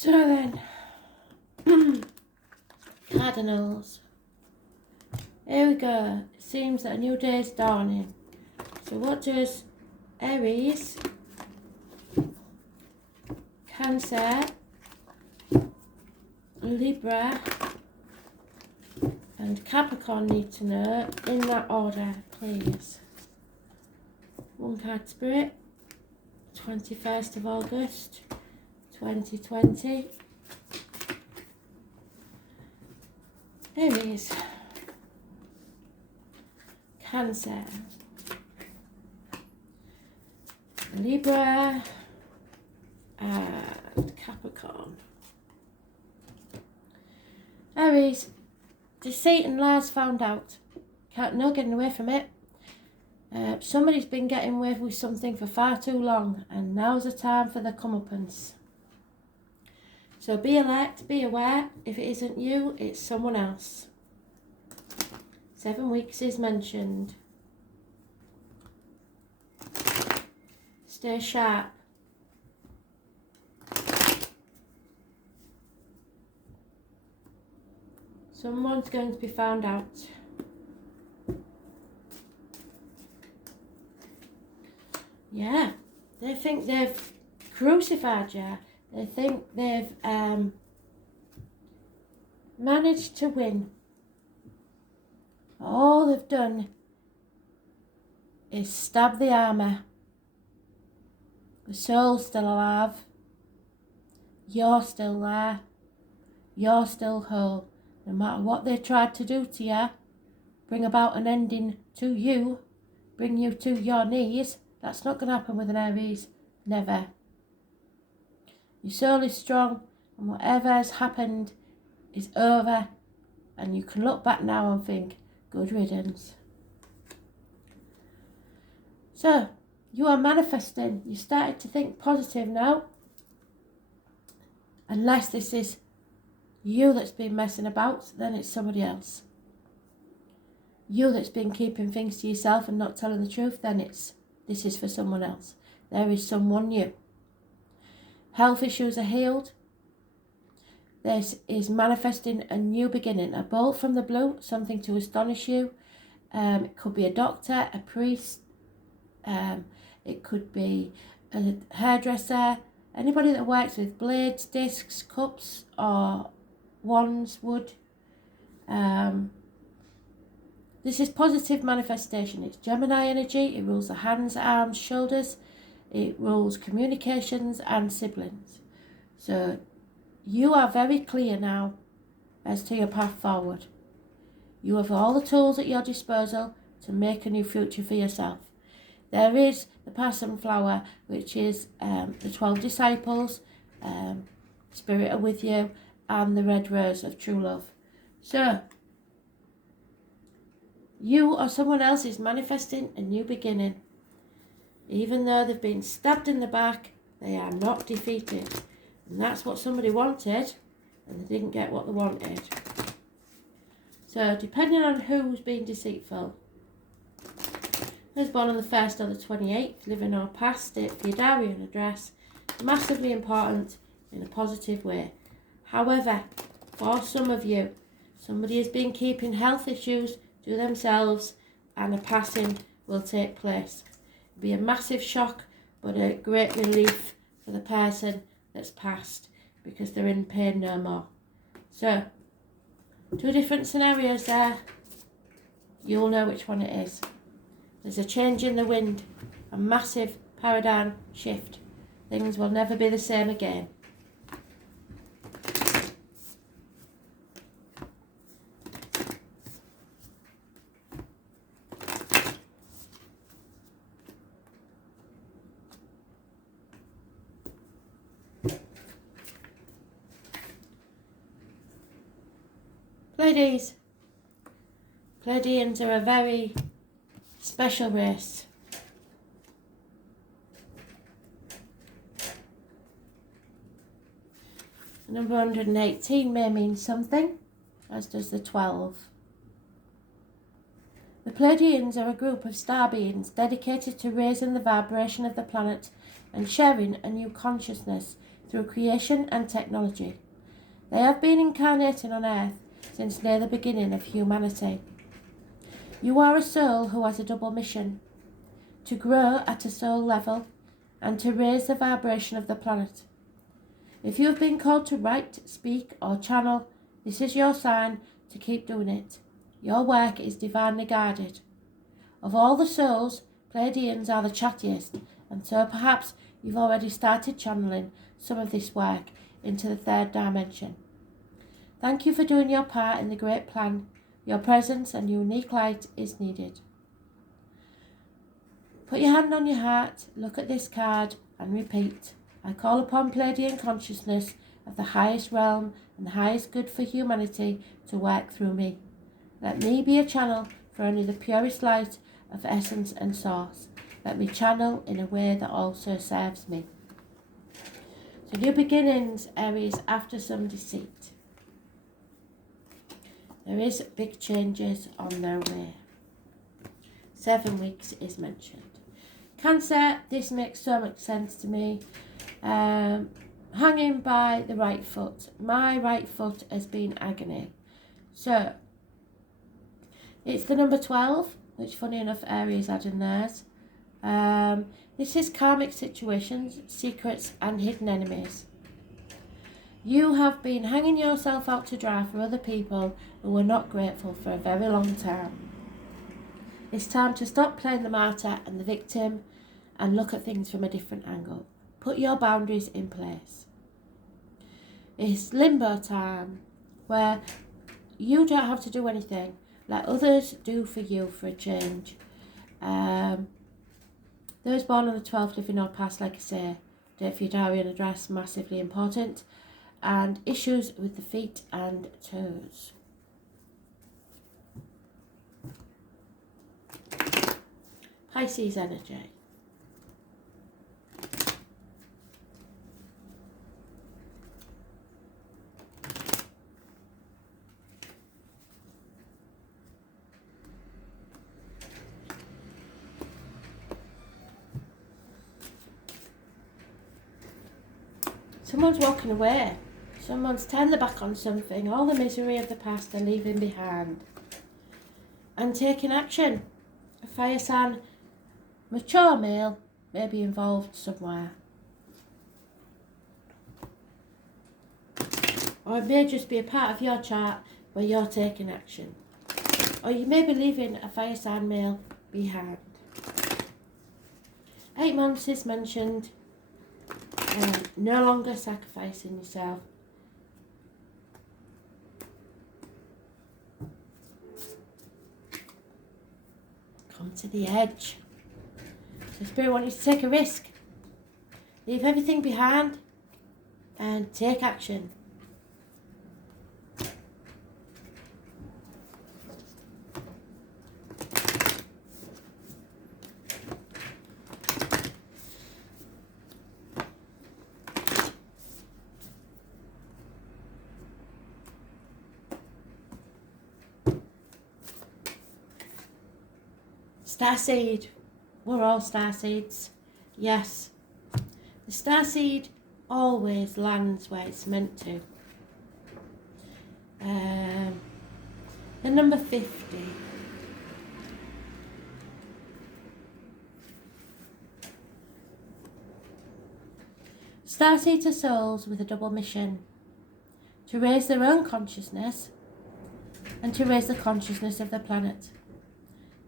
So then, Cardinals. Here we go. It seems that a new day is dawning. So what does Aries, Cancer, Libra and Capricorn need to know in that order, please? One card spirit, 21st of August 2020. Aries, Cancer, Libra and Capricorn. Aries, deceit and lies found out. No getting away from it. Somebody's been getting away with something for far too long, and now's the time for the comeuppance. So be alert, be aware. If it isn't you, it's someone else. 7 weeks is mentioned. Stay sharp. Someone's going to be found out. Yeah, they think they've crucified you. They think they've managed to win. All they've done is stab the armour. The soul's still alive. You're still there. You're still whole. No matter what they tried to do to you, bring about an ending to you, bring you to your knees, that's not going to happen with an Aries. Never. Your soul is strong, and whatever has happened is over, and you can look back now and think, good riddance. So, you are manifesting. You started to think positive now. Unless this is you that's been messing about, then it's somebody else. You that's been keeping things to yourself and not telling the truth, then this is for someone else. There is someone new. Health issues are healed. This is manifesting a new beginning. A bolt from the blue, something to astonish you. It could be a doctor, a priest. It could be a hairdresser. Anybody that works with blades, discs, cups or wands, wood. This is positive manifestation. It's Gemini energy. It rules the hands, arms, shoulders. It rules communications and siblings. So you are very clear now as to your path forward. You have all the tools at your disposal to make a new future for yourself. There is the Passion Flower, which is the 12 disciples, Spirit are with you, and the red rose of true love. So you or someone else is manifesting a new beginning. Even though they've been stabbed in the back, they are not defeated. And that's what somebody wanted, and they didn't get what they wanted. So, depending on who's being deceitful. Who's born on the 1st or the 28th, living or past, date for your diary and address. Massively important in a positive way. However, for some of you, somebody has been keeping health issues to themselves, and a passing will take place. It'll be a massive shock, but a great relief for the person that's passed, because they're in pain no more. So, 2 different scenarios there. You'll know which one it is. There's a change in the wind, a massive paradigm shift. Things will never be the same again. Pleiades. Pleiadians are a very special race. The number 118 may mean something, as does the 12. The Pleiadians are a group of star beings dedicated to raising the vibration of the planet and sharing a new consciousness through creation and technology. They have been incarnating on Earth since near the beginning of humanity. You are a soul who has a double mission: to grow at a soul level and to raise the vibration of the planet. If you have been called to write, speak, or channel, this is your sign to keep doing it. Your work is divinely guided. Of all the souls, Pleiadians are the chattiest, and so perhaps you've already started channeling some of this work into the third dimension. Thank you for doing your part in the great plan. Your presence and unique light is needed. Put your hand on your heart, look at this card, and repeat. I call upon Pleiadian consciousness of the highest realm and the highest good for humanity to work through me. Let me be a channel for only the purest light of essence and source. Let me channel in a way that also serves me. So new beginnings, Aries, after some deceit. There is big changes on their way. 7 weeks is mentioned. Cancer, this makes so much sense to me. Hanging by the right foot. My right foot has been agony. So, it's the number 12, which funny enough Aries had in theirs. This is karmic situations, secrets and hidden enemies. You have been hanging yourself out to dry for other people who were not grateful for a very long time. It's time to stop playing the martyr and the victim and look at things from a different angle. Put your boundaries in place. It's limbo time, where you don't have to do anything. Let others do for you for a change. Those born on the 12th, living or past, like I say, date for your diary and address, massively important. And issues with the feet and toes. Pisces energy. Someone's walking away. Someone's turned their back on something. All the misery of the past they're leaving behind. And taking action. A fire sign, mature male, may be involved somewhere. Or it may just be a part of your chart where you're taking action. Or you may be leaving a fire sign male behind. 8 months is mentioned. No longer sacrificing yourself. Come to the edge. So Spirit wants you to take a risk. Leave everything behind and take action. Starseed. We're all starseeds. Yes. The starseed always lands where it's meant to. The number 50. Starseeds are souls with a double mission: to raise their own consciousness and to raise the consciousness of the planet.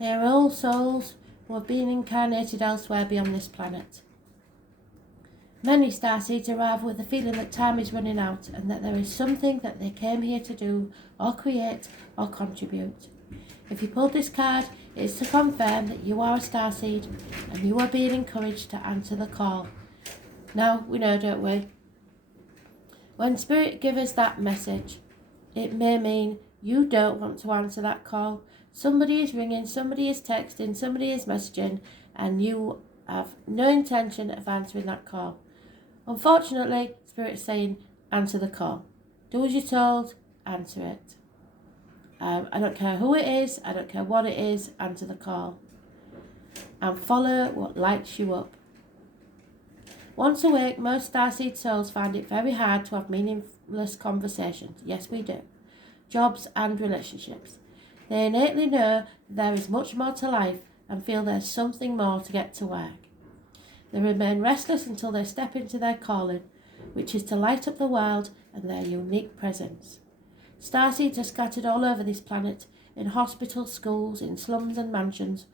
They are all souls who have been incarnated elsewhere beyond this planet. Many starseeds arrive with the feeling that time is running out and that there is something that they came here to do or create or contribute. If you pulled this card, it is to confirm that you are a starseed and you are being encouraged to answer the call. Now, we know, don't we? When Spirit gives us that message, it may mean you don't want to answer that call. Somebody is ringing, somebody is texting, somebody is messaging, and you have no intention of answering that call. Unfortunately, Spirit is saying, answer the call. Do as you're told, answer it. I don't care who it is, I don't care what it is, answer the call. And follow what lights you up. Once awake, most starseed souls find it very hard to have meaningless conversations. Yes, we do. Jobs and relationships. They innately know there is much more to life and feel there's something more to get to work. They remain restless until they step into their calling, which is to light up the world and their unique presence. Starseeds are scattered all over this planet, in hospitals, schools, in slums and mansions,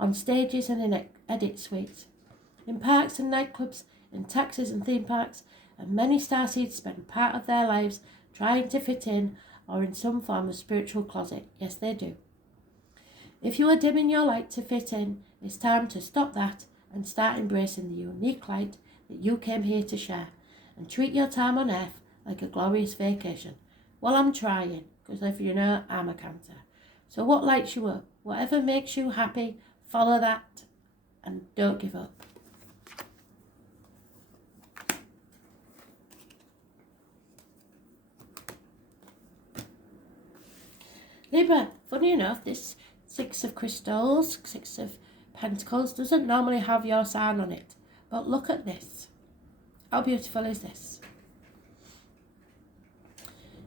on stages and in edit suites, in parks and nightclubs, in taxis and theme parks, and many starseeds spend part of their lives trying to fit in or in some form of spiritual closet. Yes, they do. If you are dimming your light to fit in, it's time to stop that and start embracing the unique light that you came here to share, and treat your time on earth like a glorious vacation. Well, I'm trying, because if you know, I'm a Cancer. So what lights you up? Whatever makes you happy, follow that and don't give up. Libra, funny enough, this Six of Crystals, Six of Pentacles, doesn't normally have your sign on it. But look at this. How beautiful is this?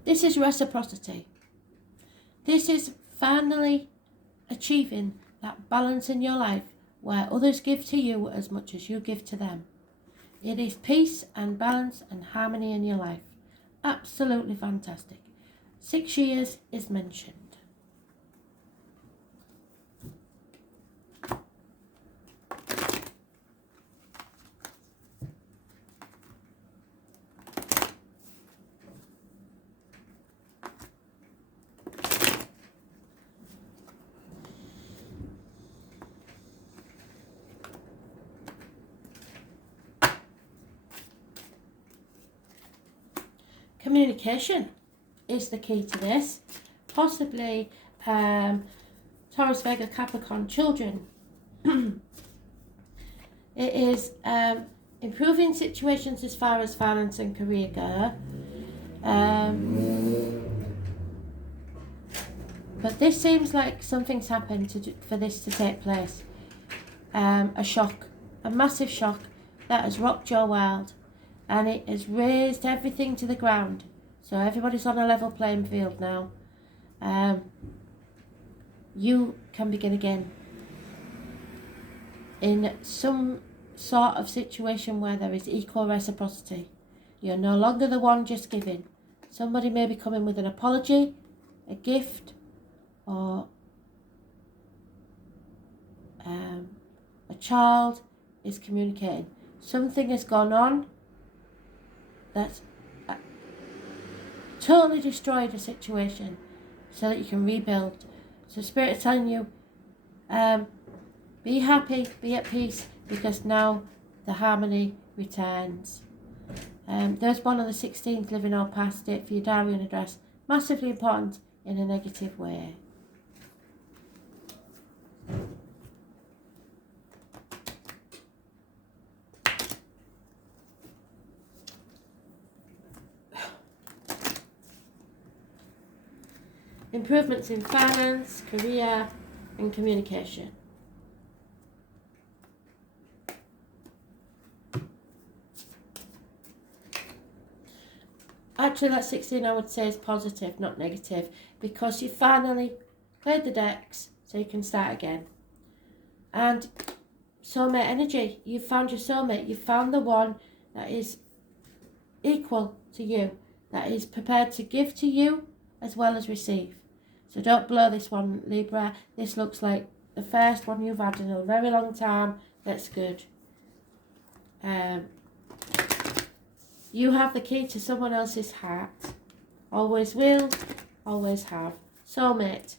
This is reciprocity. This is finally achieving that balance in your life where others give to you as much as you give to them. It is peace and balance and harmony in your life. Absolutely fantastic. 6 years is mentioned. Communication is the key to this. Possibly Taurus, Vega, Capricorn children. It is improving situations as far as finance and career go. But this seems like something's happened for this to take place. A shock, a massive shock that has rocked your world. And it has raised everything to the ground. So everybody's on a level playing field now. You can begin again. In some sort of situation where there is equal reciprocity. You're no longer the one just giving. Somebody may be coming with an apology, a gift, or a child is communicating. Something has gone on that's totally destroyed a situation so that you can rebuild. So Spirit is telling you, be happy, be at peace, because now the harmony returns. Those born on the 16th, living or past it for your diary and address, massively important in a negative way. Improvements in finance, career and communication. Actually, that 16 I would say is positive, not negative, because you finally cleared the decks so you can start again. And soulmate energy, you found your soulmate, you found the one that is equal to you, that is prepared to give to you as well as receive. So don't blow this one, Libra. This looks like the first one you've had in a very long time. That's good. You have the key to someone else's heart. Always will, always have. Soulmate.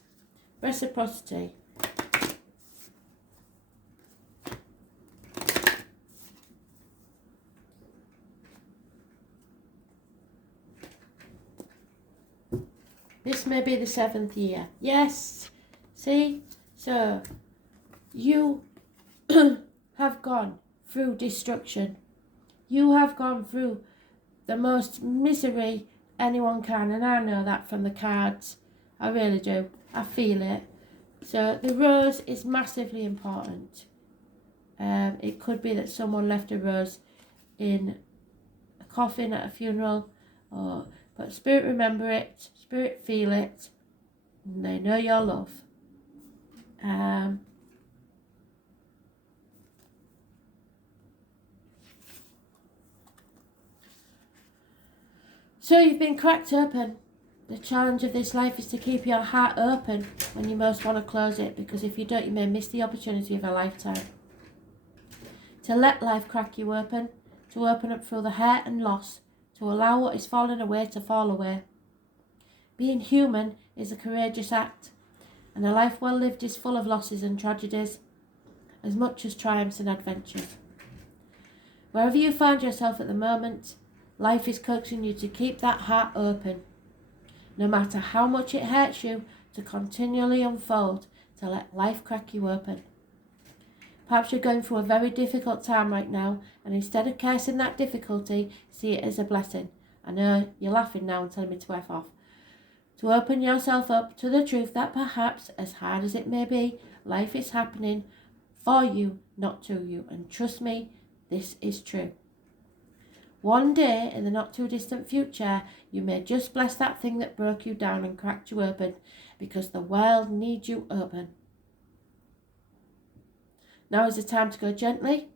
Reciprocity. This may be the 7th year. Yes. See? So, you have gone through destruction. You have gone through the most misery anyone can. And I know that from the cards. I really do. I feel it. So, the rose is massively important. It could be that someone left a rose in a coffin at a funeral, but spirit remember it, spirit feel it, and they know your love. So you've been cracked open. The challenge of this life is to keep your heart open when you most want to close it, because if you don't, you may miss the opportunity of a lifetime. To let life crack you open, to open up through the hurt and loss, to allow what is falling away to fall away. Being human is a courageous act, and a life well lived is full of losses and tragedies, as much as triumphs and adventures. Wherever you find yourself at the moment, life is coaxing you to keep that heart open, no matter how much it hurts you, to continually unfold, to let life crack you open. Perhaps you're going through a very difficult time right now, and instead of cursing that difficulty, see it as a blessing. I know you're laughing now and telling me to F off. To open yourself up to the truth that perhaps, as hard as it may be, life is happening for you, not to you. And trust me, this is true. One day, in the not too distant future, you may just bless that thing that broke you down and cracked you open, because the world needs you open. Now is the time to go gently,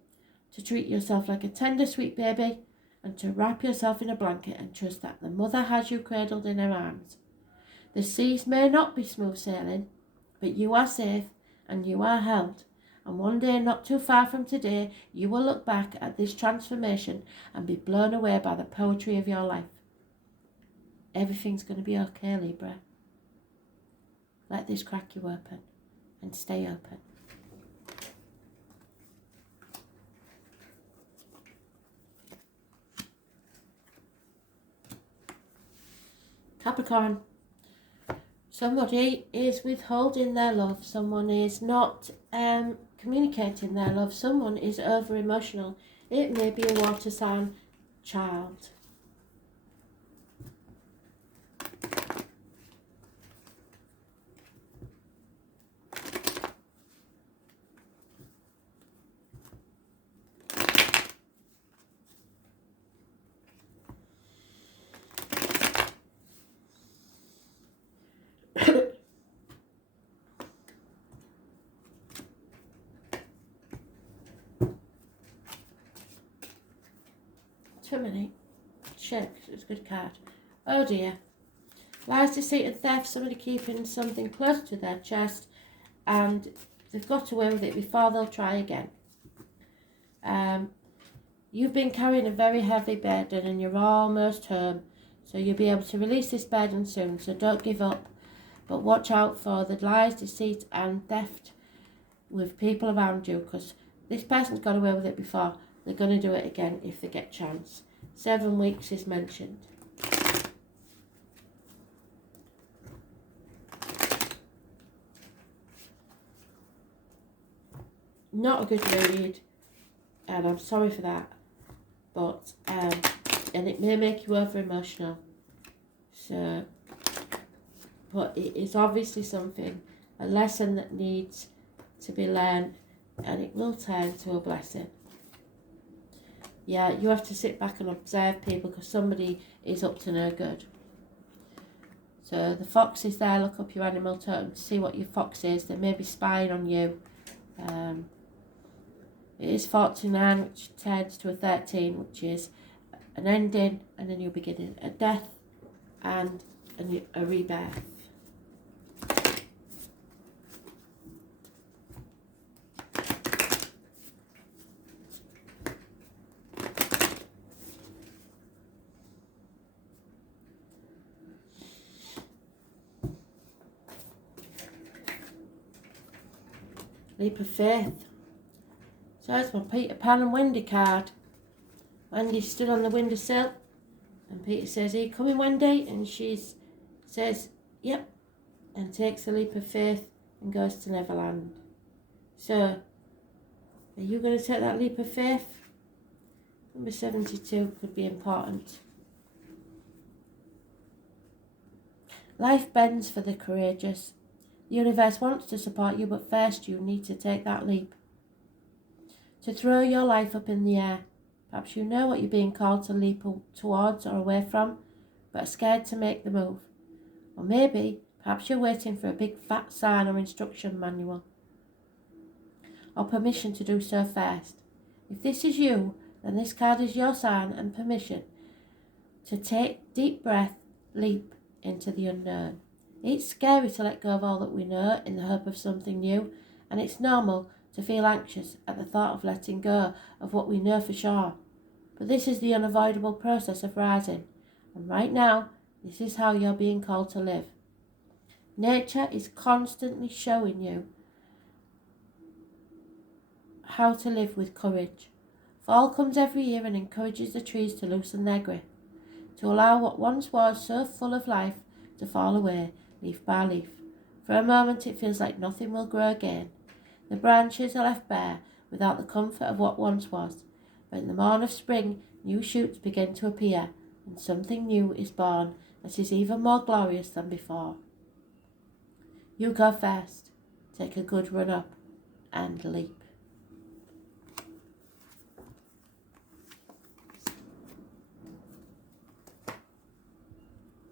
to treat yourself like a tender, sweet baby, and to wrap yourself in a blanket and trust that the mother has you cradled in her arms. The seas may not be smooth sailing, but you are safe and you are held. And one day, not too far from today, you will look back at this transformation and be blown away by the poetry of your life. Everything's going to be okay, Libra. Let this crack you open and stay open. Capricorn. Somebody is withholding their love. Someone is not communicating their love. Someone is over emotional. It may be a water sign child. Terminate. Shit, it's a good card. Oh dear. Lies, deceit and theft. Somebody keeping something close to their chest, and they've got away with it before they'll try again. You've been carrying a very heavy burden and you're almost home, so you'll be able to release this burden soon, so don't give up. But watch out for the lies, deceit and theft with people around you, because this person's got away with it before. They're going to do it again if they get a chance. 7 weeks is mentioned. Not a good read, and I'm sorry for that. But, and it may make you over emotional. So, but it is obviously something, a lesson that needs to be learned, and it will turn to a blessing. Yeah, you have to sit back and observe people, because somebody is up to no good. So the fox is there. Look up your animal totem to see what your fox is. They may be spying on you. It is 49, which turns to a 13, which is an ending and a new beginning, a death and a rebirth. Leap of faith. So it's my Peter Pan and Wendy card. Wendy stood on the windowsill and Peter says, "Are you coming, Wendy?" And she says, "Yep," and takes a leap of faith and goes to Neverland. So, are you going to take that leap of faith? Number 72 could be important. Life bends for the courageous. The universe wants to support you, but first you need to take that leap. To throw your life up in the air. Perhaps you know what you're being called to leap towards or away from, but are scared to make the move. Or maybe, perhaps you're waiting for a big fat sign or instruction manual, or permission to do so first. If this is you, then this card is your sign and permission to take deep breath, leap into the unknown. It's scary to let go of all that we know in the hope of something new, and it's normal to feel anxious at the thought of letting go of what we know for sure. But this is the unavoidable process of rising, and right now, this is how you're being called to live. Nature is constantly showing you how to live with courage. Fall comes every year and encourages the trees to loosen their grip, to allow what once was so full of life to fall away, leaf by leaf. For a moment it feels like nothing will grow again. The branches are left bare without the comfort of what once was, but in the morn of spring new shoots begin to appear, and something new is born that is even more glorious than before. You go first, take a good run up, and leap.